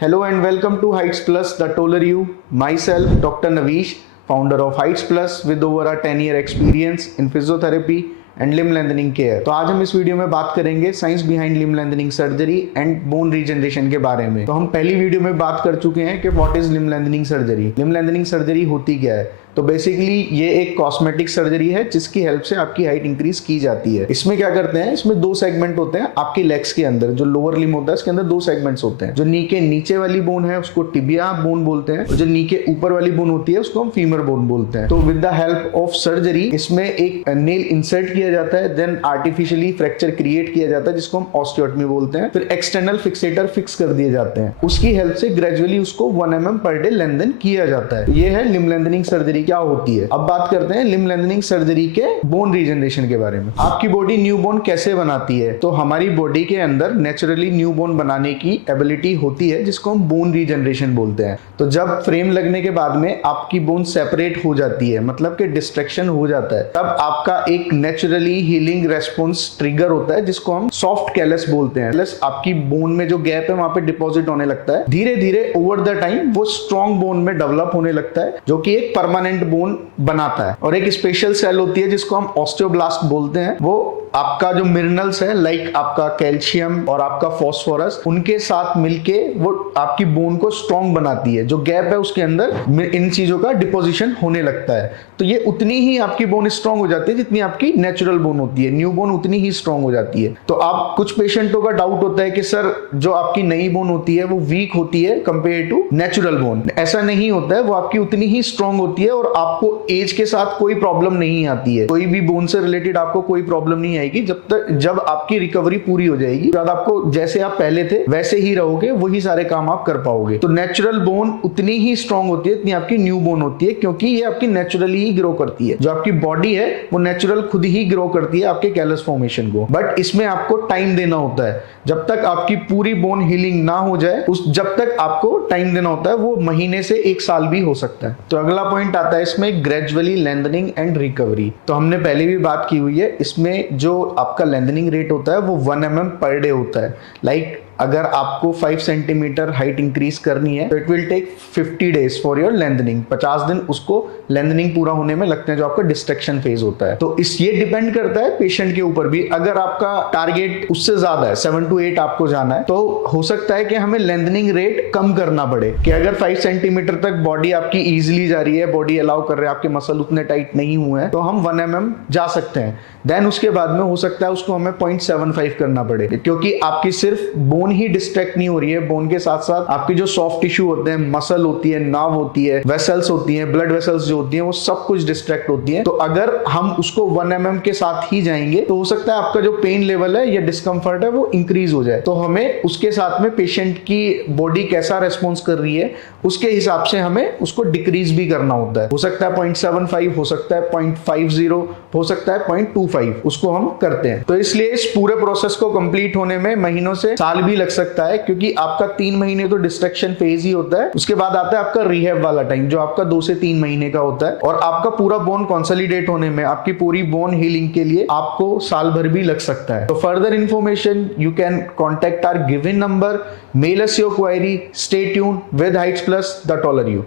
Hello and welcome to Heights Plus, the Taller You. Myself, Dr. Navish, founder of Heights Plus with over a 10-year experience in physiotherapy and limb lengthening care. तो आज हम इस video में बात करेंगे science behind limb lengthening surgery and bone regeneration के बारे में। तो हम पहली वीडियो में बात कर चुके हैं कि what is limb lengthening surgery. Limb lengthening surgery होती क्या है? तो बेसिकली ये एक कॉस्मेटिक सर्जरी है जिसकी हेल्प से आपकी हाइट इंक्रीज की जाती है। इसमें क्या करते हैं, इसमें दो सेगमेंट होते हैं आपकी लेग्स के अंदर। जो लोअर लिम होता है उसके अंदर दो सेगमेंट्स होते हैं। जो नी के नीचे वाली बोन है उसको टिबिया बोन बोलते हैं, और जो नी के ऊपर वाली बोन होती है उसको हम फीमर बोन बोलते हैं। तो with the help of surgery इसमें एक नेल इंसर्ट किया जाता है, देन आर्टिफिशियली फ्रैक्चर क्रिएट किया जाता है जिसको हम ऑस्टियोटमी बोलते हैं। फिर एक्सटर्नल फिक्सेटर फिक्स कर दिए जाते हैं, उसकी हेल्प से ग्रेजुअली उसको 1 mm पर डे लेंथन किया जाता है। ये है लिम लेंथनिंग सर्जरी क्या होती है। अब बात करते हैं लिम लेंथनिंग सर्जरी के बोन रीजनरेशन के बारे में। आपकी बॉडी न्यू बोन कैसे बनाती है? तो हमारी बॉडी के अंदर नेचुरली न्यू बोन बनाने की एबिलिटी होती है जिसको हम बोन रीजनरेशन बोलते हैं। तो जब फ्रेम लगने के बाद में आपकी बोन सेपरेट हो जाती है, मतलब कि डिस्ट्रैक्शन हो जाता है, तब आपका एक नेचुरली हीलिंग रेस्पॉन्स ट्रिगर होता है जिसको हम सॉफ्ट कैलस बोलते हैं। कैलस आपकी बोन में जो गैप है वहां पे डिपॉजिट होने लगता है। धीरे धीरे ओवर द टाइम वो स्ट्रॉन्ग बोन में डेवलप होने लगता है जो कि एक परमानेंट बोन बनाता है। और एक स्पेशल सेल होती है जिसको हम ऑस्टियोब्लास्ट बोलते हैं। वो आपका जो मिनरल्स है लाइक आपका कैल्शियम और आपका फॉस्फोरस, उनके साथ मिलके वो आपकी बोन को स्ट्रॉन्ग बनाती है। जो गैप है उसके अंदर इन चीजों का डिपोजिशन होने लगता है। तो ये उतनी ही आपकी बोन स्ट्रॉन्ग हो जाती है जितनी आपकी नेचुरल बोन होती है। न्यू बोन उतनी ही स्ट्रॉन्ग हो जाती है। तो आप कुछ पेशेंटों का डाउट होता है कि सर जो आपकी नई बोन होती है वो वीक होती है कंपेयर टू नेचुरल बोन। ऐसा नहीं होता है, वो आपकी उतनी ही स्ट्रॉन्ग होती है और आपको एज के साथ कोई प्रॉब्लम नहीं आती है। कोई भी बोन से रिलेटेड आपको कोई प्रॉब्लम नहीं आएगी जब आपकी रिकवरी पूरी हो जाएगी। जब आपको जैसे आप पहले थे वैसे ही रहोगे, वही सारे काम आप कर पाओगे। तो नेचुरल बोन उतनी ही स्ट्रॉन्ग होती है जितनी आपकी न्यू बोन होती है, क्योंकि ये आपकी नेचुरली ही ग्रो करती है। जो आपकी बॉडी है वो नेचुरल खुद ही ग्रो करती है आपके कैलस फॉर्मेशन को। बट इसमें आपको टाइम देना होता है। जब तक आपकी पूरी बोन हीलिंग ना हो जाए जब तक आपको टाइम देना होता है, वो महीने से 1 साल भी हो सकता है। तो अगला पॉइंट आता है इसमें ग्रेजुअली लेंथनिंग एंड रिकवरी। तो हमने पहले भी बात की हुई है, इसमें जो आपका लेंथनिंग रेट होता है वो 1 mm पर डे होता है। लाइक अगर आपको 5 सेंटीमीटर हाइट इंक्रीज करनी है तो it will take 50 days for your lengthening. 50 दिन उसको लेंथनिंग पूरा होने में लगते हैं, जो आपका डिस्ट्रैक्शन फेज होता है। तो ये डिपेंड करता है पेशेंट के ऊपर भी। अगर आपका टारगेट उससे ज्यादा है, 7 to 8 आपको जाना है, तो हो सकता है कि हमें लेंथनिंग रेट कम करना पड़े। कि अगर 5 सेंटीमीटर तक बॉडी आपकी इजिली जा रही है, बॉडी अलाउ कर रहे हैं, आपके मसल उतने टाइट नहीं हुए हैं, तो हम 1 mm जा सकते हैं। देन उसके बाद में हो सकता है उसको हमें 0.75 करना पड़े, क्योंकि आपकी सिर्फ बोन ही डिस्ट्रैक्ट नहीं हो रही है, बोन के साथ साथ आपकी जो सॉफ्ट टिश्यू होते हैं, मसल होती है, नर्व होती है, वेसल्स होती हैं, ब्लड वेसल्स जो होती हैं, वो सब कुछ डिस्ट्रैक्ट होती है। तो अगर हम उसको 1 mm के साथ ही जाएंगे तो हो सकता है आपका जो पेन लेवल है या डिस्कम्फर्ट है वो इंक्रीज हो जाए। तो हमें उसके साथ में पेशेंट की बॉडी कैसा रेस्पॉन्स कर रही है उसके हिसाब से हमें उसको डिक्रीज भी करना होता है। हो सकता है 0.75, हो सकता है 0.50, हो सकता है 0.25, उसको हम करते हैं। तो इसलिए इस पूरे प्रोसेस को कंप्लीट होने में महीनों से साल भी लग सकता है, क्योंकि आपका 3 महीने तो डिस्ट्रैक्शन फेज ही होता है। उसके बाद आता है आपका रिहैब वाला टाइम, जो आपका 2 से 3 महीने का होता है। और आपका पूरा बोन कंसोलिडेट होने में, आपकी पूरी बोन हीलिंग के लिए आपको साल भर भी लग सकता है। तो further information you can contact our given number, mail us your query, stay tuned with Heights Plus the taller you.